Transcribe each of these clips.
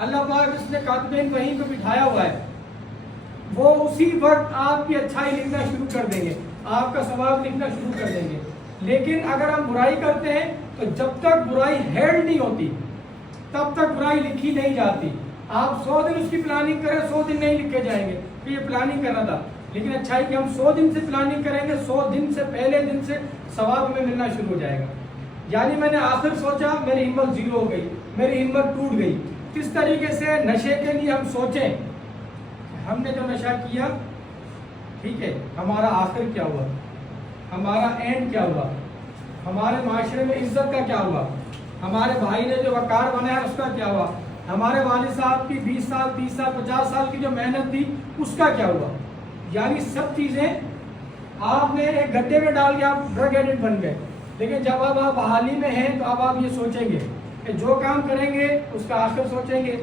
اللہ پاک اس نے کاتبین وہیں کو بٹھایا ہوا ہے، وہ اسی وقت آپ کی اچھائی لکھنا شروع کر دیں گے، آپ کا ثواب لکھنا شروع کر دیں گے. لیکن اگر ہم برائی کرتے ہیں تو جب تک برائی ہیڈ نہیں ہوتی تب تک برائی لکھی نہیں جاتی. آپ 100 دن اس کی پلاننگ کریں 100 دن نہیں لکھے جائیں گے کہ یہ پلاننگ کرنا تھا. لیکن اچھائی کہ ہم 100 دن سے پلاننگ کریں گے، 100 دن سے پہلے دن سے ثواب ہمیں ملنا شروع ہو جائے گا. یعنی میں نے آخر سوچا میری ہمت زیرو ہو گئی، میری ہمت ٹوٹ گئی. کس طریقے سے نشے کے لیے ہم سوچیں ہم نے جو نشہ کیا، ٹھیک ہے، ہمارا آخر کیا ہوا، ہمارا اینڈ کیا ہوا، ہمارے معاشرے میں عزت کا کیا ہوا، ہمارے بھائی نے جو وقار بنایا اس کا کیا ہوا، ہمارے والد صاحب کی 20 سال 30 سال 50 سال کی جو محنت تھی اس کا کیا ہوا. یعنی سب چیزیں آپ نے ایک گڈھے میں ڈال کے آپ ڈرگ ایڈکٹ بن گئے. لیکن جب اب آپ بحالی میں ہیں تو اب آپ یہ سوچیں گے کہ جو کام کریں گے اس کا آخر سوچیں گے،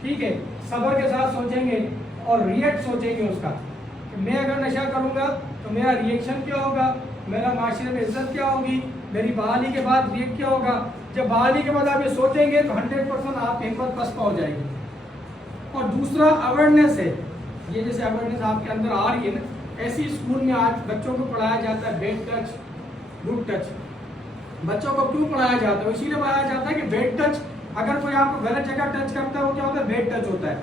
ٹھیک ہے، صبر کے ساتھ سوچیں گے اور ریئیکٹ سوچیں گے اس کا کہ میں اگر نشہ کروں گا تو میرا ریئیکشن کیا ہوگا، میرا معاشرے میں عزت کیا ہوگی، میری بحالی کے بعد ریئیکٹ کیا ہوگا. جب بحالی کے بعد آپ یہ سوچیں گے تو 100% آپ ہمت پسپا ہو جائے گی. اور دوسرا اویئرنیس ہے. یہ جیسے اویئرنیس آپ کے اندر آ رہی ہے نا، ایسی اسکول میں آج بچوں کو پڑھایا جاتا ہے بیڈ ٹچ گڈ ٹچ. بچوں کو کیوں پڑھایا جاتا ہے؟ اسی لیے پڑھایا جاتا ہے کہ بیڈ ٹچ اگر کوئی آپ کو غلط جگہ ٹچ کرتا ہے وہ کیا ہوتا ہے، بیڈ ٹچ ہوتا ہے.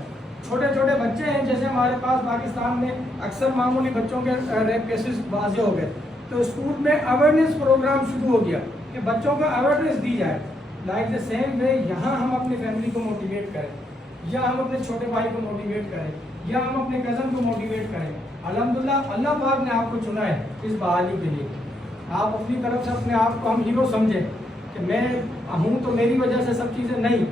چھوٹے چھوٹے بچے ہیں، جیسے ہمارے پاس پاکستان میں اکثر معمولی بچوں کے ریپ کیسز واضح ہو گئے، تو اسکول میں اویئرنیس پروگرام شروع ہو گیا کہ بچوں کو اویئرنیس دی جائے. لائک دا سیم وے یہاں ہم اپنی فیملی کو موٹیویٹ کریں، یا ہم اپنے چھوٹے بھائی کو موٹیویٹ کریں، یا ہم اپنے کزن کو موٹیویٹ کریں. الحمدللہ اللہ پاک نے آپ کو چنا ہے اس بحالی کے لیے. آپ اپنی طرف سے اپنے آپ کو ہم ہیرو سمجھیں کہ میں ہوں تو میری وجہ سے سب چیزیں نہیں.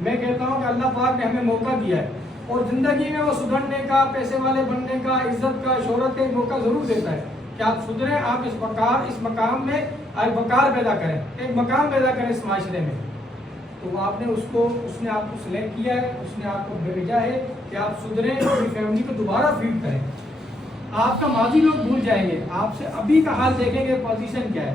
میں کہتا ہوں کہ اللہ پاک نے ہمیں موقع دیا ہے اور زندگی میں وہ سدھرنے کا، پیسے والے بننے کا، عزت کا، شہرت کا ایک موقع ضرور دیتا ہے کہ آپ سدھریں، آپ اس مقام میں ایک وقار پیدا کریں، ایک مقام پیدا کریں اس معاشرے میں. تو آپ نے اس نے آپ کو سلیکٹ کیا ہے، اس نے آپ کو بھیجا ہے کہ آپ سدھریں، اپنی فیملی کو دوبارہ فیڈ کریں. آپ کا ماضی لوگ بھول جائیں گے، آپ سے ابھی کا حال دیکھیں گے پوزیشن کیا ہے.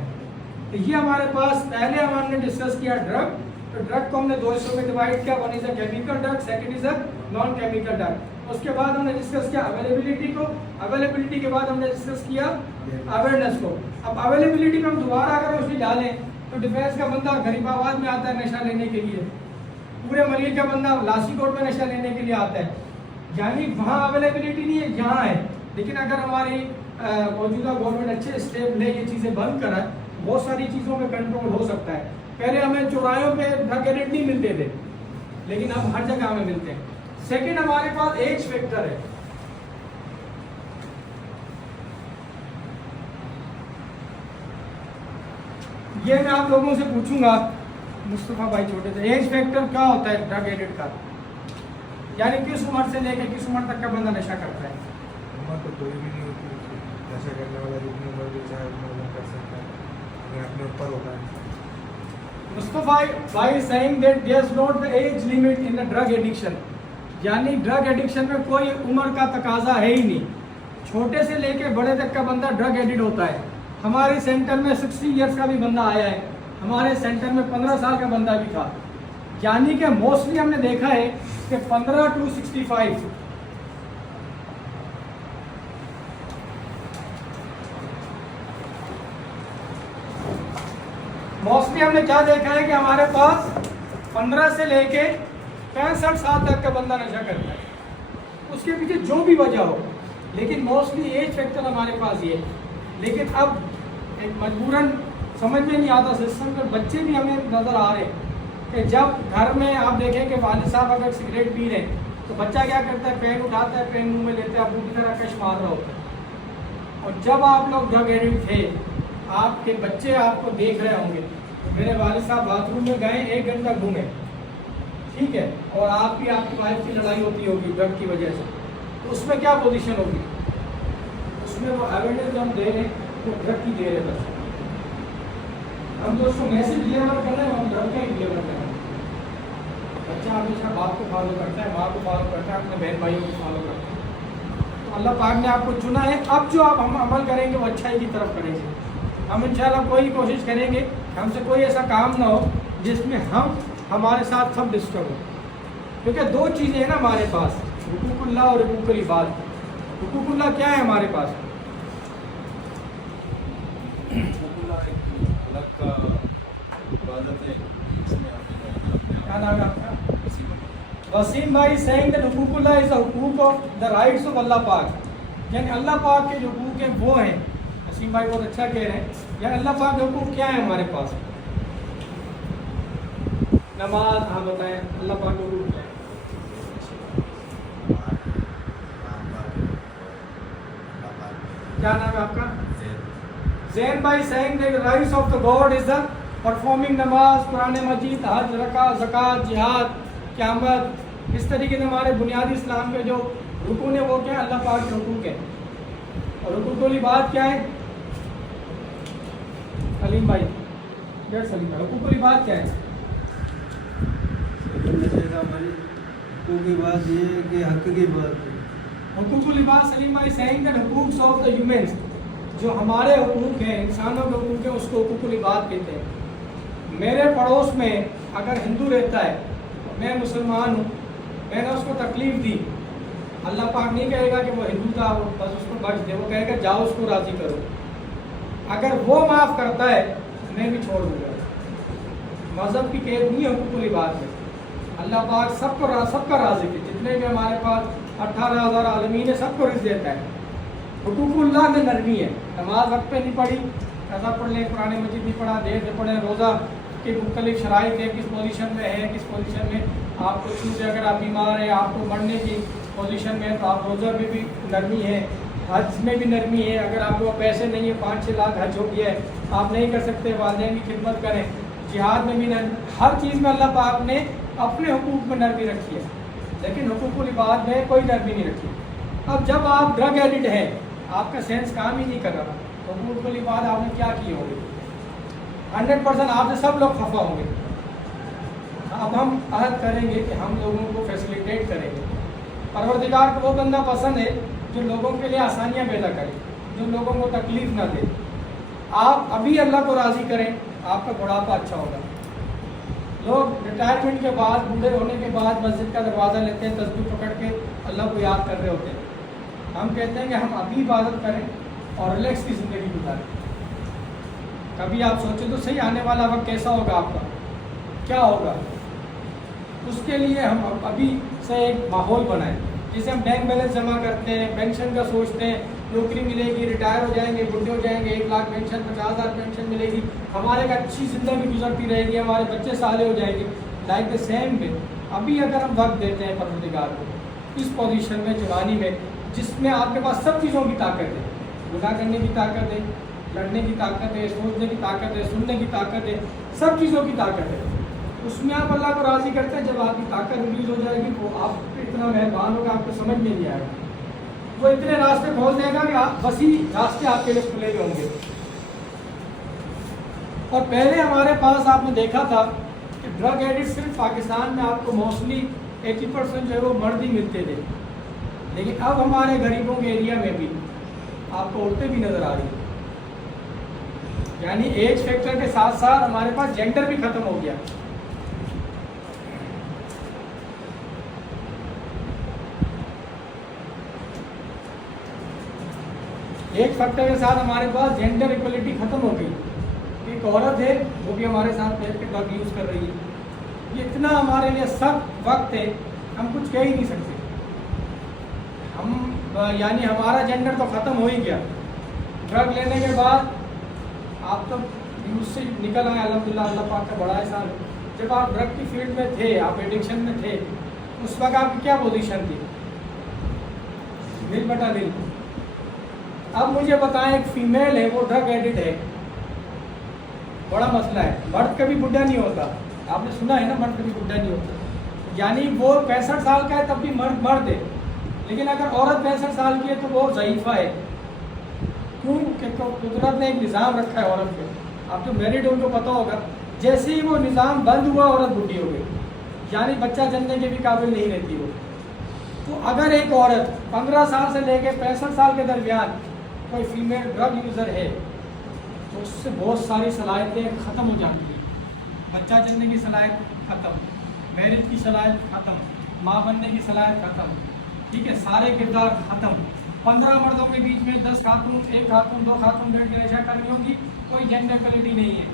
تو یہ ہمارے پاس پہلے ہم نے ڈسکس کیا ڈرگ. تو ڈرگ کو ہم نے 2 حصوں میں ڈیوائڈ کیا، one is a chemical drug, second is a non chemical drug. اس کے بعد ہم نے ڈسکس کیا اویلیبلٹی کو، اویلیبلٹی کے بعد ہم نے ڈسکس کیا اویئرنیس کو. اب اویلیبلٹی میں ہم دوبارہ اگر اس میں ڈالیں تو ڈیفینس کا بندہ غریب آباد میں آتا ہے نشہ لینے کے لیے، پورے ملک کا بندہ لاسی کوٹ میں نشہ لینے کے لیے آتا ہے. یعنی وہاں اویلیبلٹی نہیں ہے، یہاں ہے. لیکن اگر ہماری موجودہ گورنمنٹ اچھے اسٹیپ لے یہ چیزیں بند کرائے، بہت ساری چیزوں میں کنٹرول ہو سکتا ہے. پہلے ہمیں چوراہوں پہ ڈرگ ایڈکٹ نہیں ملتے تھے، لیکن اب ہر جگہ ہمیں ملتے ہیں. سیکنڈ ہمارے پاس ایج فیکٹر ہے. یہ میں آپ لوگوں سے پوچھوں گا، مصطفیٰ بھائی چھوٹے تھے، ایج فیکٹر کیا ہوتا ہے ڈرگ ایڈکٹ کا؟ یعنی کس عمر سے لے کے کس عمر تک کا بندہ نشہ کرتا ہے؟ عمر تو کوئی بھی نہیں ہوتی، نشہ کرنے والا جتنی عمر بھی چاہے اتنی عمر کر سکتا ہے، اپنے اوپر ہوتا ہے. Mustafa is saying that there's not the age limit in the drug addiction. یعنی ڈرگ ایڈکشن میں کوئی عمر کا تقاضا ہے ہی نہیں، چھوٹے سے لے کے بڑے تک کا بندہ ڈرگ ایڈکٹ ہوتا ہے. ہمارے سینٹر میں 60 ایئرس کا بھی بندہ آیا ہے، ہمارے سینٹر میں 15 سال کا بندہ بھی تھا. یعنی کہ موسٹلی ہم نے دیکھا ہے کہ 15 to 65. موسٹلی ہم نے کیا دیکھا ہے کہ ہمارے پاس 15 سے لے کے 65 سال تک کا بندہ نشہ کرتا ہے، اس کے پیچھے جو بھی وجہ ہو. لیکن موسٹلی ایج فیکٹر ہمارے پاس یہ. لیکن اب ایک مجبوراً سمجھ میں نہیں آتا سسٹم کے بچے بھی ہمیں نظر آ رہے ہیں کہ جب گھر میں آپ دیکھیں کہ والد صاحب اگر سگریٹ پی رہے ہیں تو بچہ کیا کرتا ہے، پین اٹھاتا ہے، پین منہ میں لیتا ہے، ابو کی طرح کش مار رہا ہوتا ہے. اور جب آپ لوگ ڈرگ ایڈکٹ تھے، آپ کے بچے آپ کو دیکھ رہے ہوں گے، میرے والد صاحب باتھ روم میں گئے 1 گھنٹہ گھومے، ٹھیک ہے، اور آپ کی وائف کی لڑائی ہوتی ہوگی ڈرگ کی وجہ سے، تو اس میں کیا پوزیشن ہوگی؟ اس میں وہ اویئرنیس جو ہم دے رہے ہیں وہ ڈرگ کی دے رہے ہیں. بس ہم تو اس کو میسج ڈلیور کر رہے ہیں، ہم ڈرگ کا ہی ڈلیور کر رہے ہیں. بچہ ہمیشہ باپ کو فالو کرتا ہے، ماں کو فالو کرتا ہے، اپنے بہن بھائیوں کو فالو کرتا ہے. تو اللہ پاک نے آپ کو چنا ہے. اب جو آپ ہم عمل کریں گے وہ اچھائی کی طرف کریں گے. ہم انشاءاللہ کوئی کوشش کریں گے ہم سے کوئی ایسا کام نہ ہو جس میں ہمارے ساتھ سب ڈسٹرب ہو. کیونکہ دو چیزیں ہیں نا ہمارے پاس، حقوق اللہ اور حقوق العباد۔ حقوق اللہ کیا ہے ہمارے پاس؟ کیا نام ہے آپ کا؟ وسیم بھائی saying that حقوق اللہ is the حقوق of the rights of اللہ پاک، یعنی اللہ پاک کے جو حقوق ہیں وہ ہیں۔ وسیم بھائی بہت اچھا کہہ رہے ہیں، یعنی اللہ پاک کے حقوق کیا ہیں ہمارے پاس؟ نماز، ہاں بتائیں اللہ پاک کے حقوق کیا ہیں؟ کیا نام ہے آپ کا؟ زین بھائی saying that the rights of the God is the performing نماز، قرآن مجید، حج، رکعت، زکوٰۃ، جہاد، قیامت، اس طریقے سے ہمارے بنیادی اسلام کے جو رکن ہیں وہ کیا ہے؟ اللہ پاک کے حقوق ہیں۔ اور حقوق العباد کیا ہے؟ سلیم بھائی، ڈیڑھ سلیم بھائی، حقوق العباد کیا ہے؟ حقوق کی بات یہ ہے کہ حق کی بات ہے۔ حقوق العباد سلیم بھائی saying that حقوق آف دا ہیومنس، جو ہمارے حقوق ہیں، انسانوں کے حقوق ہیں، اس کو حقوق العباد کہتے ہیں۔ میرے پڑوس میں اگر ہندو رہتا ہے، میں مسلمان ہوں، میں نے اس کو تکلیف دی، اللہ پاک نہیں کہے گا کہ وہ ہندو تھا وہ بس اس کو بخش دے، وہ کہے گا جاؤ اس کو راضی کرو۔ اگر وہ معاف کرتا ہے میں بھی چھوڑ دوں گا۔ مذہب کی قید نہیں ہے حقوق العباد میں۔ اللہ پاک سب کا رازق ہے، جتنے بھی ہمارے پاس 18,000 عالمین ہیں، سب کو رزق دیتا ہے۔ حقوق اللہ میں نرمی ہے، نماز وقت پہ نہیں پڑھی، قضا پڑھ لیں، قرآن مجید نہیں پڑھا، دیر سے پڑھیں، روزہ کے مختلف شرائط ہیں، کس پوزیشن میں ہے، کس پوزیشن میں آپ کو چھوٹ ہے، اگر آپ بیمار ہیں، آپ کو مرنے کی پوزیشن میں ہے تو آپ روزہ میں بھی نرمی ہے، حج میں بھی نرمی ہے۔ اگر آپ کو پیسے نہیں ہیں، 5-6 لاکھ حج ہو گیا ہے، آپ نہیں کر سکتے، والدین کی خدمت کریں، جہاد میں بھی نرمی، ہر چیز میں اللہ پاک نے اپنے حقوق میں نرمی رکھی ہے، لیکن حقوق العباد میں کوئی نرمی نہیں رکھی۔ اب جب آپ ڈرگ ایڈکٹ ہیں، آپ کا سینس کام ہی نہیں کر رہا، حقوق العباد آپ نے کیا کیے ہوں گے؟ 100% آپ سے سب لوگ خفا ہوں گے۔ اب ہم عہد کریں گے کہ ہم لوگوں کو فیسیلیٹیٹ کریں گے۔ پروردگار کو وہ بندہ پسند ہے جو لوگوں کے لیے آسانیاں پیدا کرے، جو لوگوں کو تکلیف نہ دے۔ آپ ابھی اللہ کو راضی کریں، آپ کا بڑھاپا اچھا ہوگا۔ لوگ ریٹائرمنٹ کے بعد، بوڑھے ہونے کے بعد مسجد کا دروازہ لیتے ہیں، تسبیح پکڑ کے اللہ کو یاد کر رہے ہوتے ہیں۔ ہم کہتے ہیں کہ ہم ابھی عبادت کریں اور ریلیکس کی زندگی گزاریں۔ کبھی آپ سوچیں تو صحیح، آنے والا وقت کیسا ہوگا، آپ کا کیا ہوگا، اس کے لیے ہم ابھی سے ایک ماحول بنائیں۔ جسے ہم بینک بیلنس جمع کرتے ہیں، پینشن کا سوچتے ہیں، نوکری ملے گی، ریٹائر ہو جائیں گے، بوڑھے ہو جائیں گے، 1 لاکھ پینشن، 50,000 پینشن ملے گی، ہمارے ایک اچھی زندگی گزرتی رہے گی، ہمارے بچے صالح ہو جائیں گے۔ لائک دا سیم وے ابھی اگر ہم وقت دیتے ہیں پروردگار کو اس پوزیشن میں، جوانی میں، جس میں آپ کے پاس سب چیزوں کی طاقت ہے، گناہ کرنے کی طاقت ہے، لڑنے کی طاقت ہے، سوچنے کی طاقت ہے، سننے کی طاقت ہے، سب چیزوں کی طاقت ہے، اس میں آپ اللہ کو راضی کرتے ہیں۔ جب آپ کی طاقت ریلیز ہو جائے گی وہ آپ پہ اتنا مہربان ہوگا، آپ کو سمجھ میں نہیں آئے گا، وہ اتنے راستے کھول دے گا کہ آپ وسیع راستے آپ کے لیے کھلے ہوئے ہوں گے۔ اور پہلے ہمارے پاس آپ نے دیکھا تھا کہ ڈرگ ایڈکٹ صرف پاکستان میں آپ کو موسٹلی 80% جو ہے وہ مرد ہی ملتے تھے، لیکن اب ہمارے غریبوں کے ایریا میں بھی آپ کو عورتیں بھی نظر آ رہی ہیں۔ یعنی ایج فیکٹر کے ساتھ ساتھ ہمارے پاس جینڈر بھی ختم ہو گیا۔ ایج فیکٹر کے ساتھ ہمارے پاس جینڈر ایکولیٹی ختم ہو گئی۔ ایک عورت ہے وہ بھی ہمارے ساتھ بیٹھ کے ڈرگ یوز کر رہی ہے۔ یہ اتنا ہمارے لیے سخت وقت ہے، ہم کچھ کہہ ہی نہیں سکتے۔ ہم یعنی ہمارا جینڈر تو ختم ہو ہی گیا۔ ڈرگ لینے کے بعد آپ تو یوز سے نکل آئے، الحمدللہ، اللہ پاک کا بڑا احسان۔ جب آپ ڈرگ کی فیلڈ میں تھے، آپ ایڈکشن میں تھے، اس وقت آپ کی کیا پوزیشن تھی؟ نل بٹا نل۔ اب مجھے بتائیں، ایک فیمیل ہے وہ ڈرگ ایڈکٹ ہے، بڑا مسئلہ ہے۔ مرد کبھی بڈھا نہیں ہوتا، آپ نے سنا ہے نا، مرد کبھی بڈھا نہیں ہوتا، یعنی وہ 65 سال کا ہے تب بھی مرد ہے، لیکن اگر عورت 65 سال کی ہے تو وہ ضعیفہ ہے۔ کیوں کہ قدرت نے ایک نظام رکھا ہے عورت پہ۔ آپ جو میرڈ ان کو پتہ ہوگا، جیسے ہی وہ نظام بند ہوا عورت بڈھی ہو گئی، یعنی بچہ جننے کے بھی قابل نہیں رہتی وہ۔ تو اگر ایک عورت 15 سال سے لے کے 65 سال کے درمیان کوئی فیمیل ڈرگ یوزر ہے تو اس سے بہت ساری صلاحیتیں ختم ہو جاتی ہیں۔ بچہ جننے کی صلاحیت ختم، میرج کی صلاحیت ختم، माँ बनने की सलाहियत खत्म, ठीक है, सारे किरदार खत्म। 15 मर्दों के बीच में 10 खातून, 1 खातून, 2 खातून बैठ के नशा करनी होगी, कोई जेंडर इक्वलिटी नहीं है,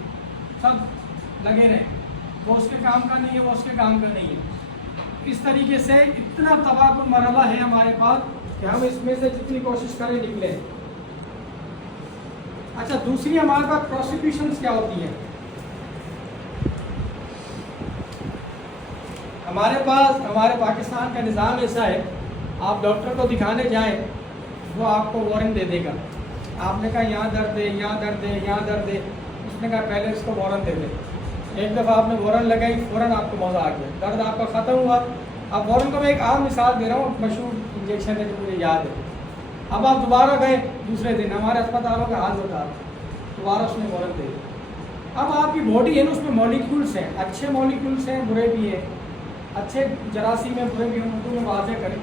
सब लगे रहे, वो उसके काम का नहीं है, वो उसके काम का नहीं है। इस तरीके से इतना तबाहकुन मरहला है हमारे पास कि हम इसमें से जितनी कोशिश करें निकले। अच्छा, दूसरी हमारे पास प्रोसिक्यूशंस क्या होती हैं। हमारे पाकिस्तान का निज़ाम ऐसा है, आप डॉक्टर को दिखाने जाएं, वो आपको वारंट दे देगा। आपने कहा यहाँ दर्द है, यहाँ दर्द है, यहाँ दर्द है, उसने कहा पहले इसको वारंट दे दे। एक दफ़ा आपने वारंट लगाई, फ़ौरन आपको मज़ा आ गया, दर्द आपका ख़त्म हुआ। अब वारंट को मैं एक आम मिसाल दे रहा हूँ, मशहूर इंजेक्शन है जो मुझे याद है। अब आप दोबारा गए दूसरे दिन, हमारे अस्पतालों का हाल होता है, दोबारा उसने वारंट दे दिया। अब आपकी बॉडी है ना, उसमें मॉलिक्यूल्स हैं, अच्छे मॉलिक्यूल्स हैं, बुरे भी हैं, अच्छे जरासीम में, बुरे भी हैं, उनको में वाज़े करें।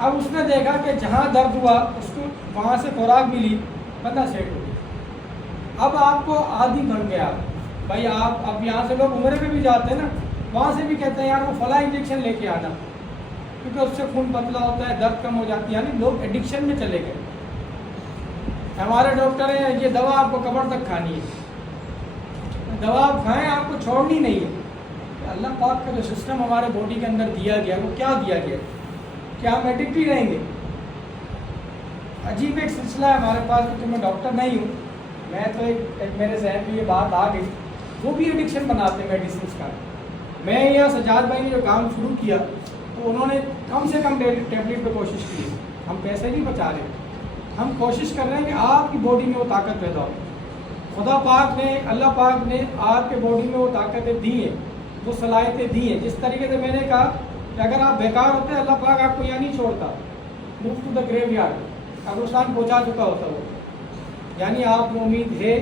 अब उसने देखा कि जहाँ दर्द हुआ उसको वहाँ से खुराक मिली, बंदा सेट हो गया। अब आपको आदी बन गया भाई। आप अब यहाँ से लोग उम्र पे भी जाते हैं ना, वहाँ से भी कहते हैं यार वो फला इंजेक्शन लेके आना, क्योंकि उससे खून पतला होता है, दर्द कम हो जाती है, यानी लोग एडिक्शन में चले गए। हमारे डॉक्टर हैं, ये दवा आपको कब्र तक खानी है, दवा आप खाएं, आपको छोड़नी नहीं है। अल्लाह पाक का जो सिस्टम हमारे बॉडी के अंदर दिया गया, वो क्या दिया गया, क्या हम एडिक्ट ही रहेंगे। अजीब एक सिलसिला है हमारे पास, क्योंकि मैं डॉक्टर नहीं हूँ, मैं तो एक मेरे जहन में ये बात आ गई, वो भी एडिक्शन बनाते हैं मेडिसिन का। मैं या सजाद भाई ने जो काम शुरू किया, तो उन्होंने कम से कम टेबलेट पे कोशिश की। हम पैसे नहीं बचा रहे, हम कोशिश कर रहे हैं कि आपकी बॉडी में वो ताकत पैदा हो। खुदा पाक ने, अल्लाह पाक ने आपके बॉडी में वो ताकतें दी हैं, वो सलाहियतें दी हैं। जिस तरीके से मैंने कहा कि अगर आप बेकार होते अल्लाह पाक आपको यहाँ नहीं छोड़ता, move to the graveyard, कब्रिस्तान पहुँचा चुका होता वो। यानी आप में उम्मीद है,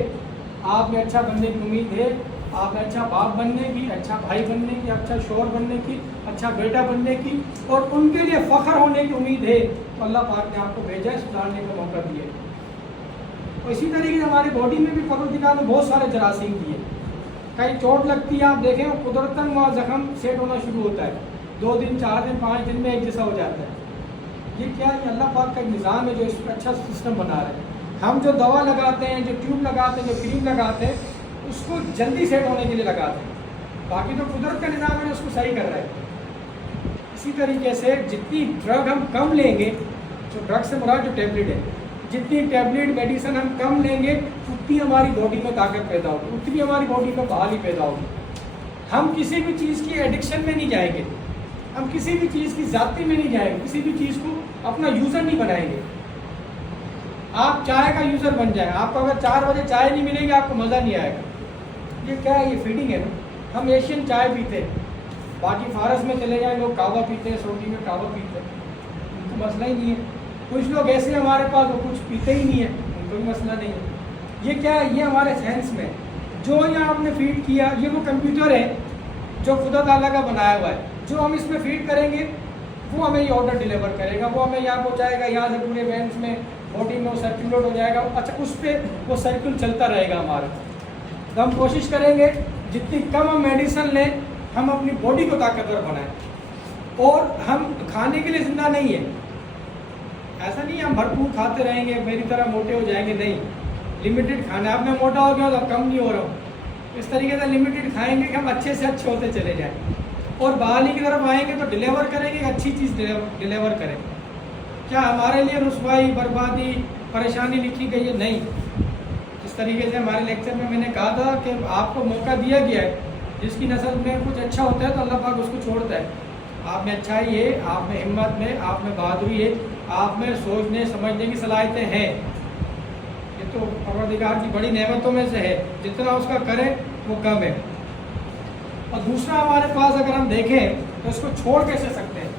आप में अच्छा बनने की उम्मीद है, आप में अच्छा बाप बनने की, अच्छा भाई बनने की, अच्छा शौहर बनने की, अच्छा बेटा बनने की, और उनके लिए फ़ख्र होने की उम्मीद है, तो अल्लाह पाक ने आपको भेजा है, सुधारने का मौका दिया। तो इसी तरीके से हमारी बॉडी में भी परवरदिगार ने बहुत सारे जरासीम दिए। कहीं चोट लगती है, आप देखें, वो कुदरतन वहाँ ज़ख्म सेट होना शुरू होता है, 2 दिन, 4 दिन, 5 दिन में एक जैसा हो जाता है। ये क्या है, अल्लाह पाक का एक निज़ाम है जो इस अच्छा सिस्टम बना रहे हैं। हम जो दवा लगाते हैं, जो ट्यूब लगाते हैं, जो क्रीम लगाते हैं, उसको जल्दी सेट होने के लिए लगाते हैं, बाकी तो कुदरत का निज़ाम है उसको सही कर रहा है। इसी तरीके से जितनी ड्रग हम कम लेंगे, जो ड्रग से मुराद जो टैबलेट है, जितनी टैबलेट मेडिसिन हम कम लेंगे, उतनी हमारी बॉडी में ताकत पैदा होगी, उतनी हमारी बॉडी में बहाली पैदा होगी। हम किसी भी चीज़ की एडिक्शन में नहीं जाएंगे, हम किसी भी चीज़ की ज़ाती में नहीं जाएंगे, किसी भी चीज़ को अपना यूज़र नहीं बनाएंगे। आप चाय का यूज़र बन जाए, आपको अगर 4 बजे चाय नहीं मिलेगी, आपको मज़ा नहीं आएगा। ये क्या है, ये फीडिंग है ना। हम एशियन चाय पीते हैं, बाकी फारस में चले जाए लोग कहवा पीते हैं, सऊदी में कहवा पीते हैं, उनको मसला ही नहीं है। कुछ लोग ऐसे हमारे पास वो कुछ पीते ही नहीं है, उनको भी मसला नहीं है। ये क्या है, ये हमारे साइंस में जो यहाँ आपने फीड किया, ये वो कंप्यूटर है जो खुदा ताला का बनाया हुआ है। जो हम इसमें फीड करेंगे वो हमें ये ऑर्डर डिलीवर करेगा, वो हमें यहाँ पहुँचाएगा, यहाँ से पूरे वेंस में बॉडी में वो सर्कुलेट हो जाएगा। अच्छा, उस पर वो सर्कुल चलता रहेगा हमारा। तो हम कोशिश करेंगे जितनी कम हम मेडिसिन लें, हम अपनी बॉडी को ताकतवर बनाएं। और हम खाने के लिए ज़िंदा नहीं है, ऐसा नहीं है हम भरपूर खाते रहेंगे मेरी तरह मोटे हो जाएंगे, नहीं। लिमिटेड खाना, अब मैं मोटा हो गया तो अब कम नहीं हो रहा हूँ। इस तरीके से लिमिटेड खाएंगे कि हम अच्छे से अच्छे होते चले जाएँ, और बहाली की तरफ आएंगे तो डिलीवर करेंगे, अच्छी चीज़ डिलीवर करें। क्या हमारे लिए रुसवाई, बर्बादी, परेशानी लिखी गई है? नहीं। जिस तरीके से हमारे लेक्चर में मैंने कहा था कि आपको मौका दिया गया है, जिसकी नस्ल में कुछ अच्छा होता है तो अल्लाह पाक उसको छोड़ता है। आप में अच्छाई है, आप में हिम्मत में, आप में बहादुरी है, आप में सोचने समझने की सलाहियतें हैं, ये तो परवरदिगार की बड़ी नेमतों में से है। जितना उसका करें वो कम है। और दूसरा, हमारे पास अगर हम देखें तो इसको छोड़ कैसे सकते हैं।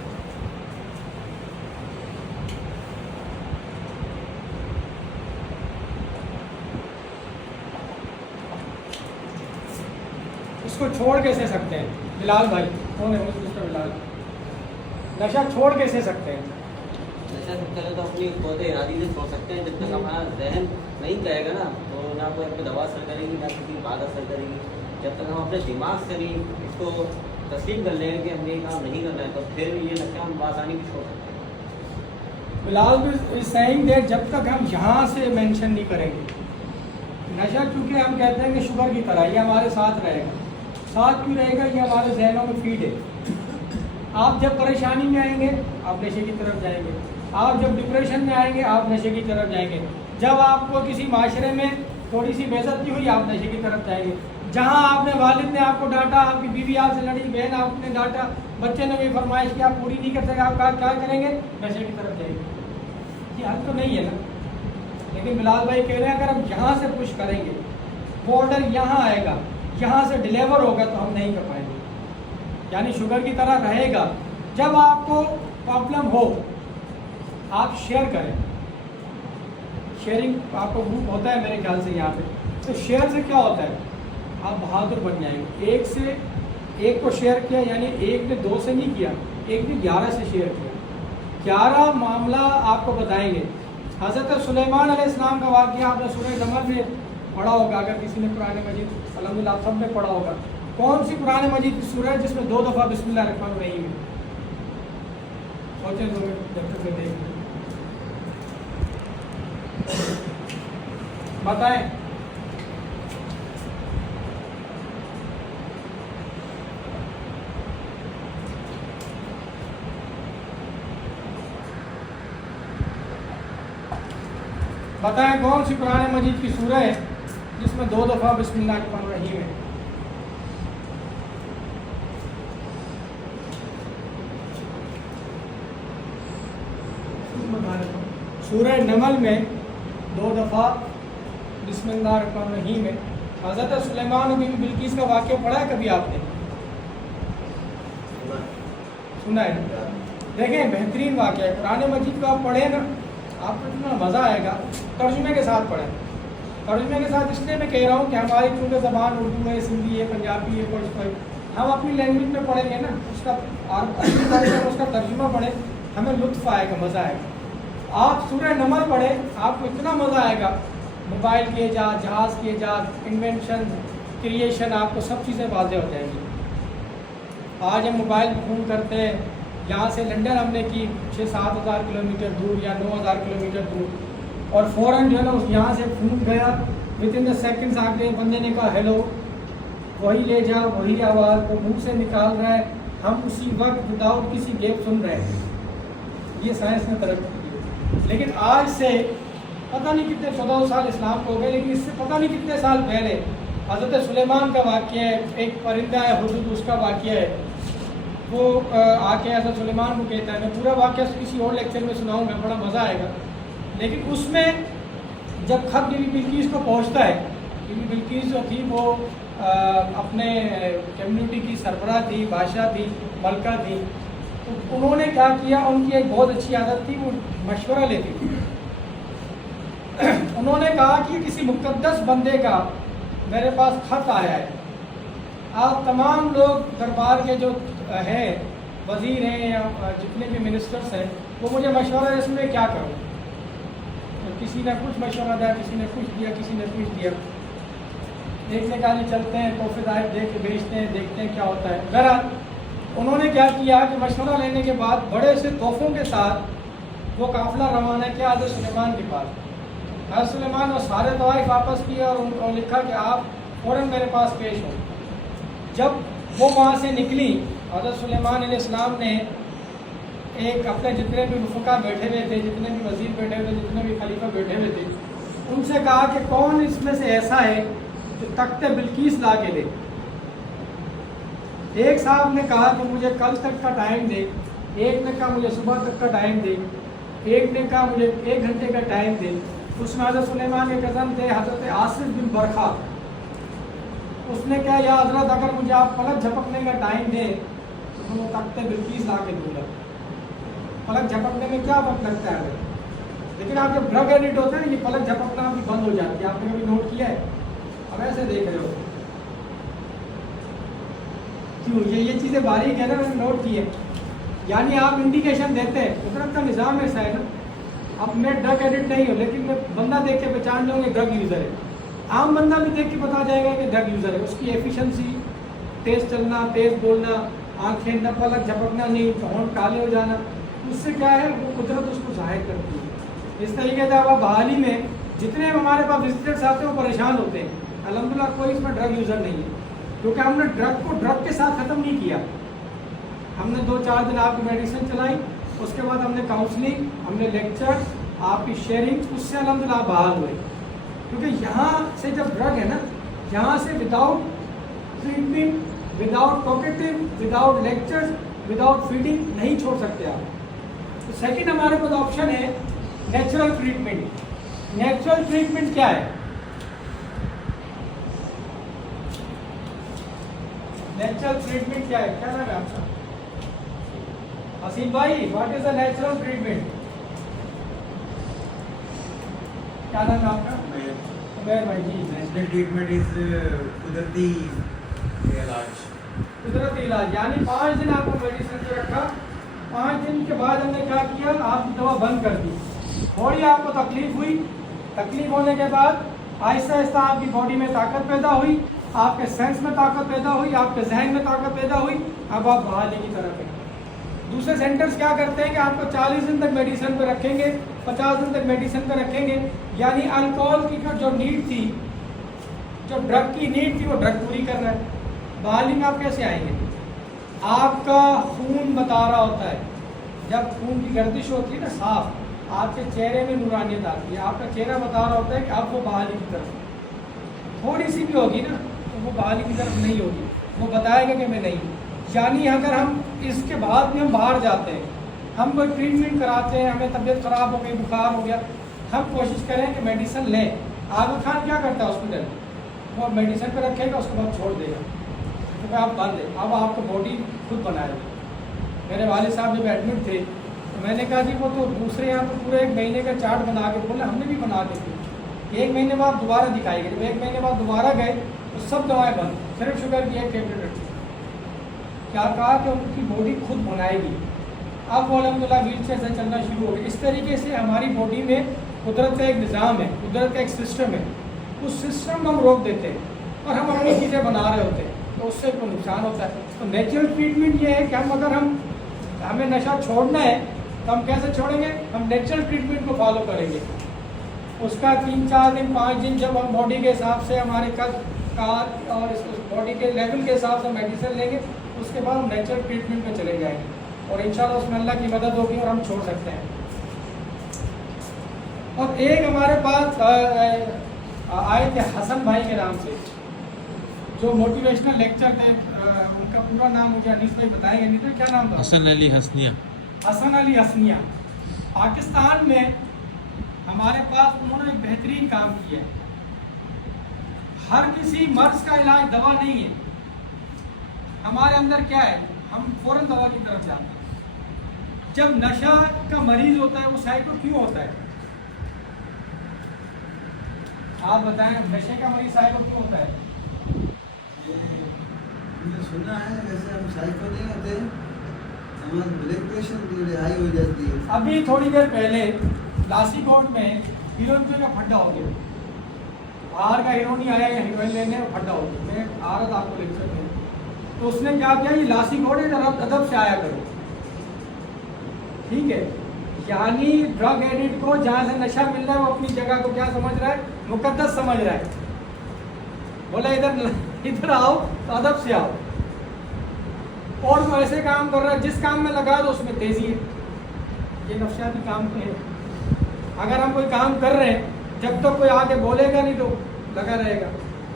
इसको छोड़ कैसे सकते हैं? बिलाल भाई कौन है मिस्टर बिलाल? नशा छोड़ कैसे सकते हैं? नशा सबसे पहले तो अपनी पौधे इरादी से छोड़ सकते हैं। जब तक हमारा जहन नहीं कहेगा ना, तो ना कोई अपनी दवा असर करेगी, ना किसी बात असर करेगी। जब तक हम अपने दिमाग से भी इसको تسلیم کر لیں گے کہ ہمیں یہ کام نہیں کرنا ہے تو پھر یہ نشہ ہم بآسانی بھی چھوڑ سکتے ہیں. بلال بھی سینگ دے جب تک ہم یہاں سے مینشن نہیں کریں گے. نشہ چونکہ ہم کہتے ہیں کہ شوگر کی طرح یہ ہمارے ساتھ رہے گا. ساتھ کیوں رہے گا؟ یہ ہمارے ذہنوں میں فیڈ ہے. آپ جب پریشانی میں آئیں گے آپ نشے کی طرف جائیں گے. آپ جب ڈپریشن میں آئیں گے آپ نشے کی طرف جائیں گے. جب آپ کو کسی معاشرے میں تھوڑی سی بے عزتی ہوئی آپ نشے کی طرف جائیں گے. جہاں آپ نے والد نے آپ کو ڈانٹا، آپ کی بیوی آپ سے لڑی، بہن آپ نے ڈانٹا، بچے نے کوئی فرمائش کی آپ پوری نہیں کر سکے، آپ کیا کریں گے؟ نشے کی طرف جائیں گے. یہ حل تو نہیں ہے نا. لیکن بلال بھائی کہہ رہے ہیں اگر ہم یہاں سے پش کریں گے، وہ آرڈر یہاں آئے گا، یہاں سے ڈیلیور ہوگا تو ہم نہیں کر پائیں گے. یعنی شوگر کی طرح رہے گا. جب آپ کو پرابلم ہو آپ شیئر کریں. شیئرنگ آپ کو گروپ ہوتا ہے میرے خیال سے یہاں پہ. تو شیئر سے کیا ہوتا ہے؟ آپ بہادر بن جائیں گے. ایک کو شیئر کیا یعنی ایک نے 2 سے نہیں کیا، ایک نے 11 سے شیئر کیا. 11 معاملہ آپ کو بتائیں گے. حضرت سلیمان علیہ السلام کا واقعہ آپ نے سورہ نمل میں پڑھا ہوگا. اگر کسی نے قرآن مجید الحمدللہ آپ سب نے پڑھا ہوگا. کون سی قرآن مجید کی سورہ ہے جس میں 2 دفعہ بسم اللہ الرحمن الرحیم ہے؟ سوچیں جب تک دیکھ بتائیں. بتائیں کون سی قرآن مجید کی سورہ ہے جس میں 2 دفعہ بسم اللہ الرحمن الرحیم ہے؟ سورہ نمل میں 2 دفعہ بسم اللہ الرحمن الرحیم ہے. حضرت سلیمان بن بلقیس کا واقعہ پڑھا ہے کبھی آپ نے؟ سنا ہے. دیکھیں بہترین واقعہ ہے. قرآن مجید کو آپ پڑھیں نا آپ کو اتنا مزہ آئے گا. ترجمے کے ساتھ پڑھیں. ترجمے کے ساتھ اس لیے میں کہہ رہا ہوں کہ ہماری چونکہ زبان اردو ہے، سندھی ہے، پنجابی ہے، پشتو، ہم اپنی لینگویج میں پڑھیں گے نا اس کا اس کا ترجمہ پڑھیں ہمیں لطف آئے گا، مزہ آئے گا. آپ سورہ نمل پڑھیں آپ کو اتنا مزہ آئے گا. موبائل کی ایجاد، جہاز کی ایجاد، انوینشن، کریشن، آپ کو سب چیزیں واضح ہو جائیں گی. آج ہم موبائل فون کرتے ہیں. یہاں سے لنڈن ہم نے کی 6-7 ہزار کلومیٹر دور یا 9,000 کلومیٹر دور، اور فوراً جو ہے نا یہاں سے فون گیا ود ان دا سیکنڈس آ کے بندے نے کہا ہیلو، وہی لے جا وہی آواز وہ منہ سے نکال رہا ہے. ہم اسی وقت وداؤٹ کسی گیپ سن رہے ہیں. یہ سائنس نے ترقی کی. لیکن آج سے پتہ نہیں کتنے 14 سال اسلام کو ہو گئے، لیکن اس سے پتہ نہیں کتنے سال پہلے حضرت سلیمان کا واقعہ ہے. ایک پرندہ ہے حدود، اس کا واقعہ ہے. وہ آ کے حضرت سلیمان کو کہتا ہے. میں پورا واقعہ کسی اور لیکچر میں سناؤں گا، بڑا مزہ آئے گا. لیکن اس میں جب خط بیوی بلقیس کو پہنچتا ہے، بیوی بلقیس جو تھی وہ اپنے کمیونٹی کی سربراہ تھی، بادشاہ تھی، ملکہ تھی. تو انہوں نے کیا کیا، ان کی ایک بہت اچھی عادت تھی، وہ مشورہ لیتی تھی. انہوں نے کہا کہ کسی مقدس بندے کا میرے پاس خط آیا ہے. آپ تمام لوگ دربار کے جو ہیں وزیر ہیں یا جتنے بھی منسٹرس ہیں وہ مجھے مشورہ اس میں کیا کروں. کسی نے کچھ مشورہ دیا، کسی نے کچھ دیا، کسی نے کچھ دیا. ایک نے کہا جی چلتے ہیں تحفے دائر دے کے بھیجتے ہیں، دیکھتے ہیں کیا ہوتا ہے. بہرحال انہوں نے کیا کیا کہ مشورہ لینے کے بعد بڑے سے تحفوں کے ساتھ وہ قافلہ روانہ کیا حضرت سلیمان کے پاس. حضرت سلیمان اور سارے طوائف واپس کیا اور ان کو لکھا کہ آپ فوراً میرے پاس پیش ہوں. جب وہ وہاں سے نکلی حضرت سلیمان علیہ السلام نے ایک اپنے جتنے بھی رفقا بیٹھے ہوئے تھے، جتنے بھی وزیر بیٹھے ہوئے تھے، جتنے بھی خلیفہ بیٹھے ہوئے تھے، ان سے کہا کہ کون اس میں سے ایسا ہے جو تخت بلقیس لا کے دے. ایک صاحب نے کہا کہ مجھے کل تک کا ٹائم دے، ایک نے کہا مجھے صبح تک کا ٹائم دے، ایک نے کہا مجھے 1 گھنٹے کا ٹائم دے. اس میں حضرت سلیمان کے کزن تھے حضرت عاصف بن برخا. اس نے کہا یا حضرت اگر مجھے آپ پلک جھپکنے کا ٹائم دیں تو میں تخت بلقیس لا کے دوں گا. پلک جھپکنے میں کیا وقت لگتا ہے؟ لیکن آپ جب ڈرگ ایڈکٹ ہوتے ہیں نا یہ پلک جھپکنا آپ کی بند ہو جاتی ہے. آپ نے کبھی نوٹ کیا ہے؟ اب ایسے دیکھ رہے ہو کیوں؟ یہ چیزیں باریک ہے نا، میں نے نوٹ کی ہے. یعنی آپ انڈیکیشن دیتے ہیں. قدرت کا نظام ایسا ہے نا. اب میں ڈرگ ایڈکٹ نہیں ہوں لیکن میں بندہ دیکھ کے پہچان جاؤں گا ڈرگ یوزر ہے. عام بندہ بھی دیکھ کے بتا جائے گا کہ ڈرگ یوزر ہے. اس کی ایفیشنسی، تیز چلنا، تیز بولنا، आंखें न पलक झपकना नहीं, होंठ काले हो जाना, उससे क्या है वो कुदरत उसको जाहिर करती है। इस तरीके से अब बहाली में जितने हमारे पास विजिटर्स आते हैं वो परेशान होते हैं, अल्हम्दुलिल्लाह कोई इसमें ड्रग यूज़र नहीं है, क्योंकि हमने ड्रग को ड्रग के साथ ख़त्म नहीं किया। हमने 2-4 दिन आपकी मेडिसिन चलाई, उसके बाद हमने काउंसलिंग, हमने लेक्चर, आपकी शेयरिंग, उससे अल्हम्दुलिल्लाह बहाल हुए। क्योंकि यहाँ से जब ड्रग है ना, यहाँ से without treatment, without talkative, without lectures, without feeding नहीं छोड़ सकते आप। तो सेकंड हमारे पास ऑप्शन है नेचुरल ट्रीटमेंट। नेचुरल ट्रीटमेंट क्या है? नेचुरल ट्रीटमेंट क्या है? क्या नाम है आपका? हसीब भाई, what is the natural treatment? क्या नाम है आपका? उमैर भाई जी। नेचुरल ट्रीटमेंट इज कुदरती इलाज। कुदरती इलाज यानी 5 दिन आपको मेडिसिन पे रखा, 5 दिन के बाद हमने क्या किया, आपकी दवा बंद कर दी। थोड़ी आपको तकलीफ हुई, तकलीफ होने के बाद आहिस्ता आहिस्ता आपकी बॉडी में ताकत पैदा हुई, आपके सेंस में ताकत पैदा हुई, आपके जहन में ताकत पैदा हुई, अब आप बहाली की तरफ हैं। दूसरे सेंटर्स क्या करते हैं कि आपको 40 दिन तक मेडिसिन पे रखेंगे, 50 दिन तक मेडिसिन पे रखेंगे, यानी अल्कोहल की जो नीड थी, जो ड्रग की नीड थी, वो ड्रग पूरी कर रहा है। बहाली में आप कैसे आएंगे? आपका खून बता रहा होता है, जब खून की गर्दिश होती है ना साफ, आपके चेहरे में नूरानियत आती है, आपका चेहरा बता रहा होता है कि आप वो बहाली की तरफ, थोड़ी सी भी होगी ना तो वो बहाली की तरफ नहीं होगी, वो बताएगा कि मैं नहीं। यानी अगर हम इसके बाद भी हम बाहर जाते हैं, हम कोई ट्रीटमेंट कराते हैं, हमें तबीयत ख़राब हो गई, बुखार हो गया, हम कोशिश करें कि मेडिसिन लें। आगा खान क्या करता है हॉस्पिटल, वो मेडिसिन पर रखेगा, उसके बाद छोड़ देगा, तो आप बंद है, अब आपको बॉडी खुद बनाएगी। मेरे वालिद साहब जब एडमिट थे तो मैंने कहा जी वो तो दूसरे यहाँ पर पूरे 1 महीने का चार्ट बना के बोले, हमने भी बना के दी। 1 महीने बाद दोबारा दिखाई गई, जब 1 महीने बाद दोबारा गए तो सब दवाएं बंद, सिर्फ शुगर की एक टेबलेट रखी। क्या कहा कि उनकी बॉडी खुद बनाएगी। अब वो अल्हम्दुलिल्लाह व्हील चेयर से चलना शुरू हो गया। इस तरीके से हमारी बॉडी में कुदरत का एक निज़ाम है, कुदरत का एक सिस्टम है, उस सिस्टम को हम रोक देते हैं और हम अपनी चीज़ें बना रहे होते हैं, तो उससे कोई नुकसान होता है। तो नेचुरल ट्रीटमेंट ये है कि हम अगर हमें नशा छोड़ना है तो हम कैसे छोड़ेंगे? हम नेचुरल ट्रीटमेंट को फॉलो करेंगे। उसका 3-4 दिन 5 दिन जब हम बॉडी के हिसाब से हमारे कद का और इस बॉडी के लेवल के हिसाब से मेडिसिन लेंगे, उसके बाद हम नेचुरल ट्रीटमेंट में चले जाएंगे और इंशाल्लाह उसमें अल्लाह की मदद होगी और हम छोड़ सकते हैं। और एक हमारे पास आए थे हसन भाई के नाम से, जो मोटिवेशनल लेक्चर थे, उनका पूरा नाम मुझे अनीस भाई बताएंगे। अनीस भाई क्या नाम था? हसन अली हसनिया। हसन अली हसनिया। पाकिस्तान में हमारे पास उन्होंने एक बेहतरीन काम किया। हर किसी मर्ज का इलाज दवा नहीं है। हमारे अंदर क्या है, हम फौरन दवा की तरफ जाते हैं। जब नशा का मरीज होता है वो साइको क्यों होता है? आप बताएं, नशे का मरीज साइको क्यों होता है? हमने सुना है वैसे हम साइको नहीं होते, हमारे ब्लड प्रेशर की हाई हो जाती है। अभी थोड़ी देर पहले लासी कोट में हीरोइन का फड्डा हो गया। बाहर का हीरो नहीं आया या हीरोइन लेने फड्डा हो गया। मैं आ रहा था आपको लेक्चर में, तो उसने क्या किया, ये लासी कोट है, अदब से आया करो, ठीक है। यानी ड्रग एडिक्ट को जहाँ से नशा मिल रहा है वो अपनी जगह को क्या समझ रहा है, मुकद्दस समझ रहा है। बोला इधर आओ तो अदब से आओ। और वो ऐसे काम कर रहा है, जिस काम में लगा तो उसमें तेजी है। ये नफसियाती काम तो है। अगर हम कोई काम कर रहे हैं, जब तक कोई आके बोलेगा नहीं तो लगा रहेगा।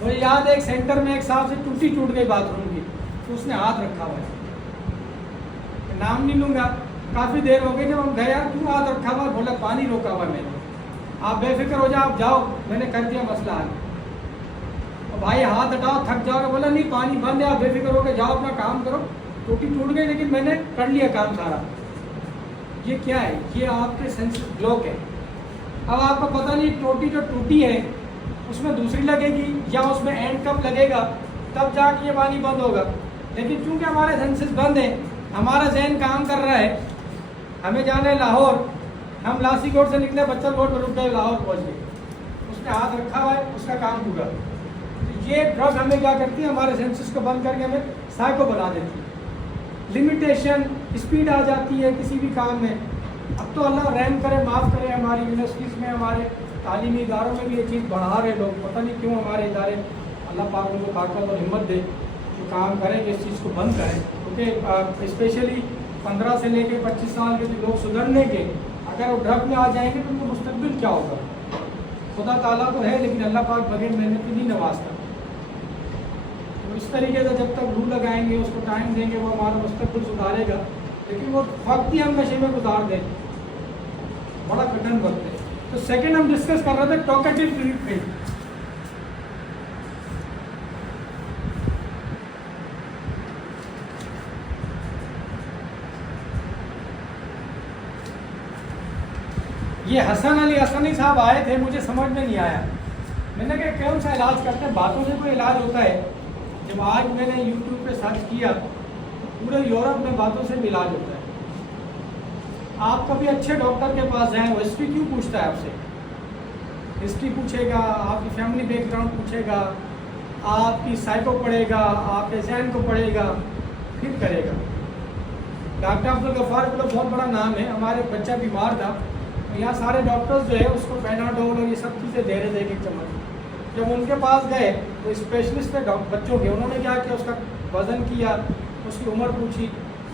मुझे याद है एक सेंटर में एक साहब से टूट गई बाथरूम की, तो उसने हाथ रखा हुआ है, नाम नहीं लूँगा। काफ़ी देर हो गई जब हम गए, यार क्यों हाथ रखा हुआ? बोला पानी रोका हुआ मैंने। आप बेफिक्र हो जाओ, आप जाओ, मैंने कर दिया मसला हल। और भाई हाथ हटाओ, थक जाओगे। बोला नहीं पानी बंद है, आप बेफिक्र हो के जाओ, अपना काम करो। टूटी टूट गई लेकिन मैंने कर लिया काम सारा। ये क्या है? ये आपके सेंसेस ब्लॉक है। अब आपको पता नहीं टोटी जो टूटी है उसमें दूसरी लगेगी या उसमें एंड कप लगेगा, तब जाके ये पानी बंद होगा। लेकिन चूंकि हमारे सेंसेस बंद हैं, हमारा जहन काम कर रहा है, हमें जाना है लाहौर, हम लासी कोट से निकले, बच्चा रोड पर रुक गए, लाहौर पहुँच गए, उसने हाथ रखा हुआ है, उसका काम पूरा। तो ये ड्रग हमें क्या करती है, हमारे सेंसेस को बंद करके हमें साइको बना देती है। लिमिटेशन, स्पीड आ जाती है किसी भी काम में। अब तो अल्लाह रहम करे, माफ़ करे, हमारी यूनिवर्सिटीज़ में, हमारे तालीमी इदारों में भी ये चीज़ बढ़ा रहे लोग। पता नहीं क्यों हमारे इदारे, अल्लाह पाक उनको ताकत और हिम्मत दे जो काम करें, इस चीज़ को बंद करें। क्योंकि स्पेशली 15 से लेकर 25 साल के जो लोग सुधरने के, अगर वो ड्रग में आ जाएंगे तो उनको मुस्तकबिल क्या होगा? खुदा ताला तो है, लेकिन अल्लाह पाक बगैर मेहनत नहीं नवाजता। तो इस तरीके से जब तक रूल लगाएंगे, उसको टाइम देंगे, वो हमारा मुस्तकबिल सुधारेगा। लेकिन वो वक्त ही हम नशे में गुजार दें, बड़ा कठिन वक्त है। तो सेकंड हम डिस्कस कर रहे थे टॉकेटिव ट्रीटमेंट। ये हसन अली हसनी साहब आए थे, मुझे समझ में नहीं आया। मैंने कहा कौन सा इलाज करते हैं, बातों से कोई इलाज होता है? जब आज मैंने यूट्यूब पे सर्च किया तो पूरे यूरोप में बातों से भी इलाज होता है। आप कभी अच्छे डॉक्टर के पास जाएं, वो हिस्ट्री क्यों पूछता है आपसे? हिस्ट्री पूछेगा, आपकी फैमिली बैकग्राउंड पूछेगा, आपकी साइको पढ़ेगा, आपके जहन को पढ़ेगा, फिर करेगा। डॉक्टर अब्दुल गफ्फार को बहुत बड़ा नाम है। हमारे बच्चा बीमार था, यहाँ सारे डॉक्टर्स जो है उसको पैनाडोल और ये सब चीज़ें दे रहे थे एक चम्मच। जब उनके पास गए तो स्पेशलिस्ट थे बच्चों के, उन्होंने क्या किया, उसका वज़न किया, उसकी उम्र पूछी।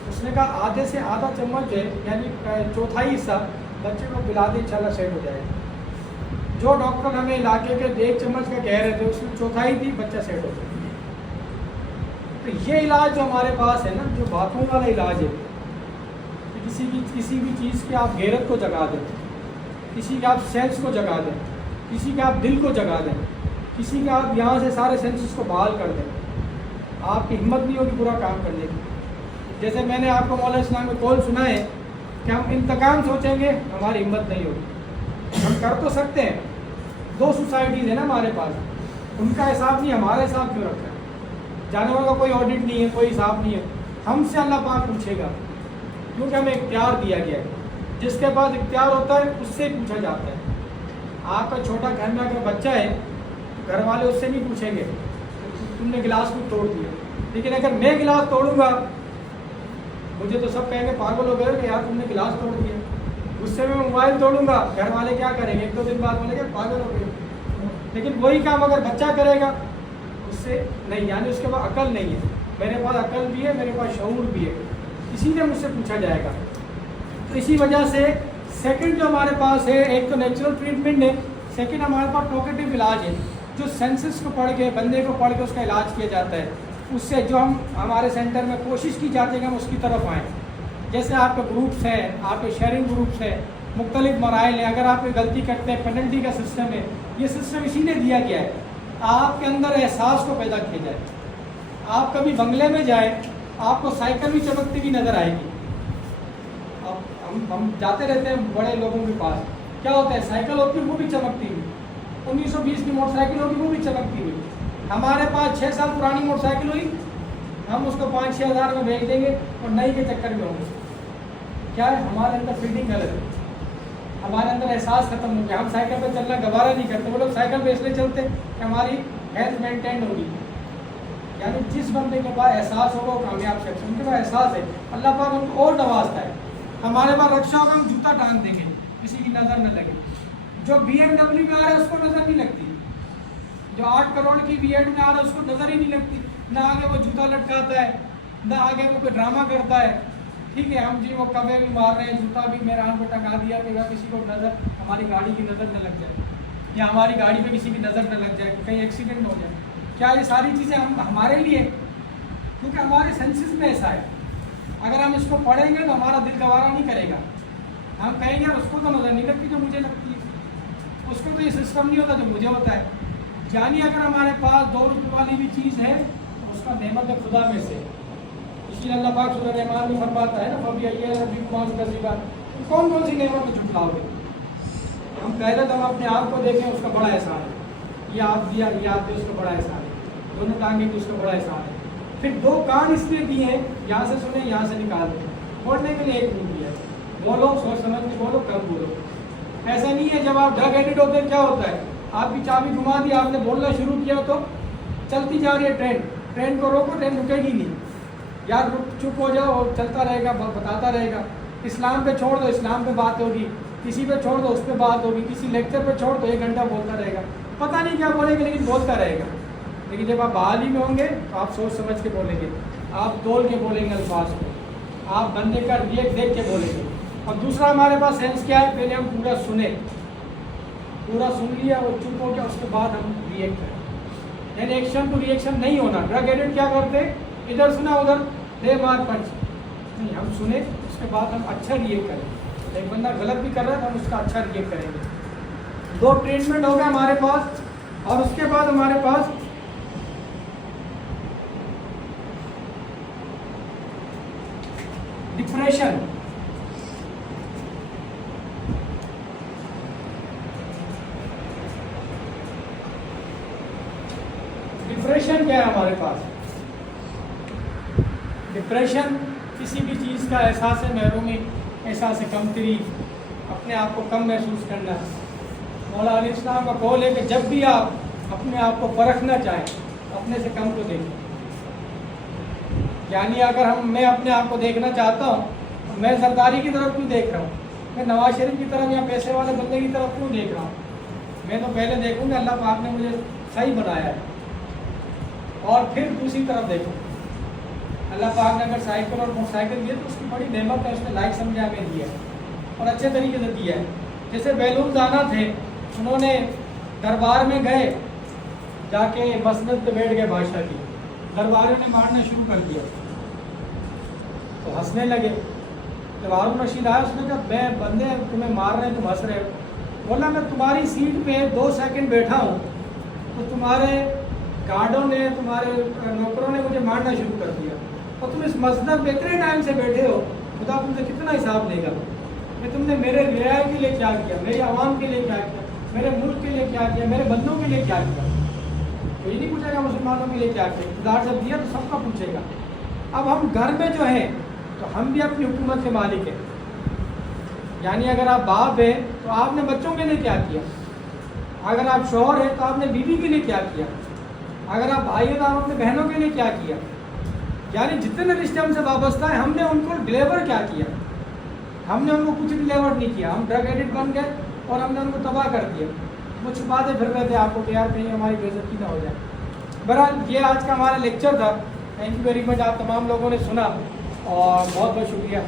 उसने कहा आधे से आधा चम्मच है, यानी चौथाई हिस्सा बच्चे को पिला दे, इंशाल्लाह सेट हो जाएगा। जो डॉक्टर हमें इलाके के 1 चम्मच का कह रहे थे, उसमें चौथाई थी, बच्चा सेट हो जाएगा। तो ये इलाज जो हमारे पास है ना, जो बातों वाला इलाज है, किसी भी चीज़ की आप गैरत को जगा दें, किसी के आप सेंस को जगा दें, किसी के आप दिल को जगा दें, किसी के आप यहाँ से सारे सेंसेस को बहाल कर दें, आपकी हिम्मत नहीं होगी बुरा काम करने की। जैसे मैंने आपको मौलाना इस्लाम में कौल सुना है कि हम इंतकाम सोचेंगे, हमारी हिम्मत नहीं होगी। हम कर तो सकते हैं, 2 सोसाइटीज़ है ना हमारे पास, उनका हिसाब नहीं, हमारा हिसाब क्यों रखा है? जानवरों का कोई ऑडिट नहीं है, कोई हिसाब नहीं है। हमसे अल्लाह पाक पूछेगा, क्योंकि हमें इख्तियार दिया गया है। जिसके पास इख्तियार होता है उससे पूछा जाता है। आपका छोटा घर में अगर बच्चा है, घर वाले उससे नहीं पूछेंगे तुमने गिलास को तोड़ दिया। लेकिन अगर मैं गिलास तोड़ूंगा, मुझे तो सब कहेंगे पागल हो गए कि यार तुमने गिलास तोड़ दिया। उससे मैं मोबाइल तोड़ूंगा, घर वाले क्या करेंगे, 1-2 दिन बाद बोलेंगे पागल हो गए। लेकिन वही काम अगर बच्चा करेगा, उससे नहीं, यानी उसके पास अकल नहीं है। मेरे पास अकल भी है, मेरे पास शऊर भी है, इसीलिए मुझसे पूछा जाएगा। तो इसी वजह से सेकंड जो हमारे पास है, एक तो नेचुरल ट्रीटमेंट है, सेकंड हमारे पास टॉकेटिव इलाज है, जो सेंसेस को पढ़ के, बंदे को पढ़ के उसका इलाज किया जाता है। उससे जो हम हमारे सेंटर में कोशिश की जाती है कि हम उसकी तरफ आएँ। जैसे आपके ग्रुप्स हैं, आपके शेयरिंग ग्रुप्स हैं, मुख्तलिफ मराइल हैं। अगर आप कोई गलती करते हैं, पेनल्टी का सिस्टम है। ये सिस्टम इसीलिए दिया गया है, आपके अंदर एहसास को पैदा किया जाए। आप कभी बंगले में जाए, आपको साइकिल भी चमकती हुई नज़र आएगी। अब हम जाते रहते हैं बड़े लोगों के पास, क्या होता है, साइकिल होती है वो भी चमकती हुई, 1920 की मोटरसाइकिल होगी वो भी चमकती हुई। हमारे पास 6 साल पुरानी मोटरसाइकिल हुई, हम उसको 5-6 हज़ार में बेच देंगे और नई के चक्कर में होंगे। क्या है, हमारे अंदर फीडिंग गलत है, हमारे अंदर एहसास खत्म हो गया। हम साइकिल पर चलना गवारा नहीं करते। वो लोग साइकिल पर इसलिए चलते कि हमारी हेल्थ मेंटेन होगी। यानी जिस बंदे के पास एहसास होगा वो कामयाब शख्स, उनके पास एहसास है, अल्लाह पाक उनको और नवाजता है। हमारे पास रक्षा होगा, हम जूता टांग देंगे, किसी की नज़र न लगे। जो BMW में आ रहा है उसको नज़र नहीं लगती, जो 8 करोड़ की V8 में आ रहा है उसको नज़र ही नहीं लगती। ना आगे वो जूता लटकाता है, ना आगे वो कोई ड्रामा करता है। ठीक है, हम जी वो कवे भी मार रहे हैं, जूता भी मेरे हाथ पर टंगा दिया कि किसी को नज़र, हमारी गाड़ी की नज़र न लग जाए, या हमारी गाड़ी पे किसी की नज़र न लग जाए, कहीं एक्सीडेंट हो जाए। क्या ये सारी चीज़ें हम हमारे लिए, क्योंकि हमारे सेंसेस में ऐसा है। अगर हम इसको पढ़ेंगे तो हमारा दिल गवारा नहीं करेगा। हम कहेंगे यार उसको तो नज़र नहीं लगती जो मुझे लगती है, उसको तो ये सिस्टम नहीं होता जो मुझे होता है। यानी अगर हमारे पास 2 रुपये वाली भी चीज़ है तो उसका नेमत खुदा में से। इसीलिए अल्लाह पाक सूरह रहमान में फरमाता है ना, फबी अय्या रब्बिकुम तुकज़्ज़िबान, कौन कौन सी नेमत को झुठलाओगे। हम पहले तो हम अपने आप को देखें, उसका बड़ा एहसान है। ये आप दिया, ये आप दे, उसका बड़ा एहसान है। दोनों टांगे की उसका बड़ा एहसान है। फिर 2 कान इसलिए दिए हैं, यहाँ से सुने, यहाँ से निकाल दें, बोलने के लिए 1 मुंह दिया है। बोलो, सोच समझ के बोलो, कम बोलो। ऐसा नहीं है जब आप ड्रग एडिक्ट होते हैं क्या होता है, आपकी चाबी घुमा दी, आपने बोलना शुरू किया तो चलती जा रही है ट्रेन, ट्रेन को रोको, ट्रेन रुकेगी नहीं। यार चुप हो जाओ और चलता रहेगा, बताता रहेगा। इस्लाम पे छोड़ दो, इस्लाम पे बात होगी, किसी पे छोड़ दो उस पर बात होगी, किसी लेक्चर पे छोड़ दो 1 घंटा बोलता रहेगा, पता नहीं क्या बोलेगा लेकिन बोलता रहेगा। लेकिन जब आप बहाली में होंगे तो आप सोच समझ के बोलेंगे, आप तोल के बोलेंगे अल्फाज को, आप बंदे का रिएक्ट देख के बोलेंगे। और दूसरा हमारे पास सेंस क्या है, पहले हम पूरा सुने, पूरा सुन लिया और चुप हो गया, उसके बाद हम रिएक्ट करें। यानी एक्शन टू रिएक्शन नहीं होना। ड्रग एडिक्ट क्या करते, इधर सुना उधर दे मार पंच नहीं, हम सुने उसके बाद हम अच्छा रिएक्ट करें। एक बंदा गलत भी कर रहा है तो हम उसका अच्छा रिएक्ट करेंगे। 2 ट्रीटमेंट हो गया हमारे पास। और उसके बाद हमारे पास डिप्रेशन। डिप्रेशन क्या है हमारे पास? डिप्रेशन किसी भी चीज़ का एहसास महरूमी, एहसास कमतरी, अपने आप को कम महसूस करना। मौला अली इस्लाम का कौल है कि जब भी आप अपने आप को परखना चाहें, अपने से कम को देखें। यानी अगर मैं अपने आप को देखना चाहता हूँ, मैं जरदारी की तरफ क्यों देख रहा हूँ, मैं नवाज शरीफ की तरफ या पैसे वाले बंदे की तरफ क्यों देख रहा हूँ? मैं तो पहले देखूँगा अल्लाह पाक ने मुझे सही बनाया है, और फिर दूसरी तरफ देखूँ। अल्लाह पाक ने अगर साइकिल और मोटरसाइकिल दिए तो उसकी बड़ी नेमत है, उसने लाइक समझा के दिया है और अच्छे तरीके से दिया है। जैसे बैलून दाना थे, उन्होंने दरबार में गए, जाके मसनद पे बैठ गए बादशाह की, दरबारियों ने मारना शुरू कर दिया तो हंसने लगे। जब हारून रशीद आया उसने कहा मैं बंदे तुम्हें मार रहे हैं, तुम हंस रहे हो। बोला मैं तुम्हारी सीट पे 2 सेकंड बैठा हूँ तो तुम्हारे गार्डों ने, तुम्हारे नौकरों ने मुझे मारना शुरू कर दिया, और तुम इस मस्जिद में इतने टाइम से बैठे हो, खुदा तुमसे कितना हिसाब लेगा कि तुमने मेरे रियाया के लिए क्या किया, मेरी आवाम के लिए क्या किया, मेरे मुल्क के लिए क्या किया, मेरे बंदों के लिए क्या किया। तो ये नहीं पूछेगा मुसलमानों के लिए क्या किया, खुदा जब दिया तो सबका पूछेगा। अब हम घर में जो है तो हम भी अपनी हुकूमत के मालिक हैं। यानी अगर आप बाप हैं तो आपने बच्चों के लिए क्या किया, अगर आप शौहर हैं तो आपने बीवी के लिए क्या किया, अगर आप भाई हैं तो आप अपने बहनों के लिए क्या किया। यानी जितने रिश्ते हमसे वाबस्ता है हमने उनको डिलीवर क्या किया, हमने उनको कुछ डिलीवर नहीं किया। हम ड्रग एडिक्ट बन गए और हमने उनको तबाह कर दिया। वो छुपाते फिर रहे थे आपको कि यार कहीं हमारी बेइज्जती ना हो जाए। बहरहाल ये आज का हमारा लेक्चर था। थैंक यू वेरी मच, आप तमाम लोगों ने सुना और बहुत बहुत शुक्रिया।